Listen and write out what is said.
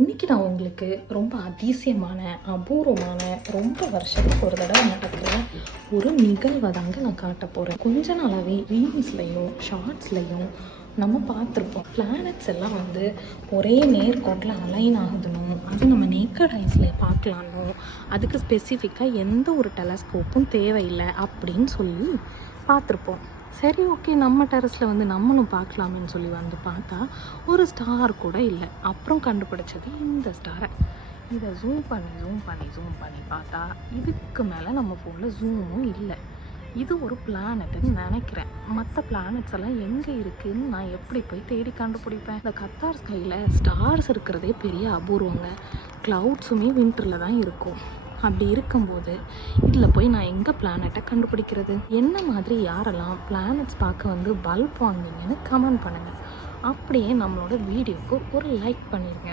இன்றைக்கி நான் உங்களுக்கு ரொம்ப அதிசயமான, அபூர்வமான, ரொம்ப வருஷத்துக்கு ஒரு தடவை நடக்கிற ஒரு நிகழ்வை தாங்க நான் காட்ட போகிறேன். கொஞ்ச நாளாகவே ரீல்ஸ்லையும் ஷார்ட்ஸ்லையும் நம்ம பார்த்துருப்போம். பிளானட்ஸ் எல்லாம் ஒரே நேர்கோட்டில் அலைன் ஆகுதுனும், அது நம்ம நேக்கட் ஐஸில் பார்க்கலான்னும், அதுக்கு ஸ்பெசிஃபிக்காக எந்த ஒரு டெலஸ்கோப்பும் தேவையில்லை அப்படின்னு சொல்லி பார்த்துருப்போம். சரி, ஓகே, நம்ம டெரஸில் நம்மளும் பார்க்கலாமேன்னு சொல்லி பார்த்தா ஒரு ஸ்டார் கூட இல்லை. அப்புறம் கண்டுபிடிச்சது இந்த ஸ்டாரை. இதை ஜூம் பண்ணி பார்த்தா இதுக்கு மேலே நம்ம ஃபோனில் ஜூமும் இல்லை. இது ஒரு பிளானட்டுன்னு நினைக்கிறேன். மற்ற பிளானட்ஸ் எல்லாம் எங்கே இருக்குதுன்னு நான் எப்படி போய் தேடி கண்டுபிடிப்பேன்? இந்த கத்தார் ஸ்கையில் ஸ்டார்ஸ் இருக்கிறதே பெரிய அபூர்வங்க. க்ளவுட்ஸுமே வின்டரில் தான் இருக்கும். அப்படி இருக்கும்போது இதில் போய் நான் எங்கே பிளானட்டை கண்டுபிடிக்கிறது? என்ன மாதிரி யாரெல்லாம் பிளானட்ஸ் பார்க்க பல்ப் வாங்குவீங்கன்னு கமெண்ட் பண்ணுங்கள். அப்படியே நம்மளோட வீடியோவுக்கு ஒரு லைக் பண்ணிடுங்க.